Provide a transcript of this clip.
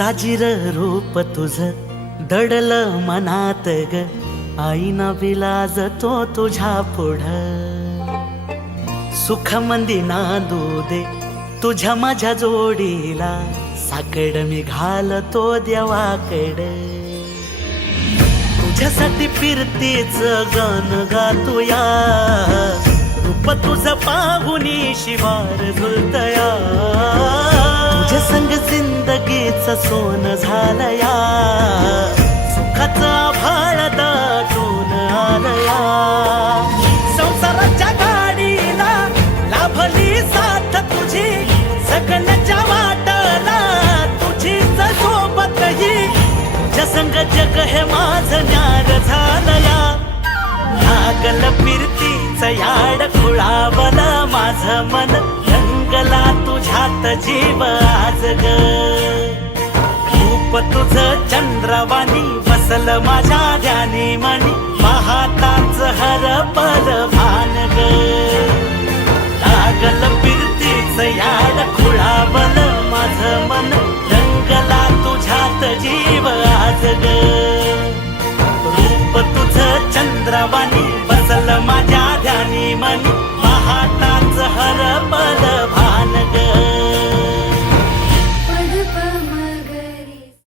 साजिर रूप तुझ दडल मनात ग, आईना विलाज तो तुझ्या पुढ. सुख मंदी नांदू दे तुझ्या माझ्या जोडीला, साकड मी घालतो देवाकड. तुझ्यासाठी फिरतीच गाण गातोया, रूप तुझं पाहुनी शिवार झुलतया. तुझ्या संग जिंदगीच सोन झालया, सुखाचं आभाळ दाटून आलया. संसाराच्या गाडीला लाभली साथ तुझी, सगळ्याच्या वाटला तुझीच सोबत ही. तुझ्या संग जग हे माझं न्यार झालया, लागल फिरतीच याड खुळावल माझं मन. रंगला तुझ्यात जीव आज ग, रूप तुझं चंद्रवाणी बसल माझ्या ध्यानी मनी. पाहताच हरपल भान ग, लागल फिरतीच याड खुळावल माझं मन. रंगला तुझ्यात जीव आज ग, रूप तुझं चंद्रवाणी बसल माझ्या ध्यानी मनी. पाहताच हरपल भान ग.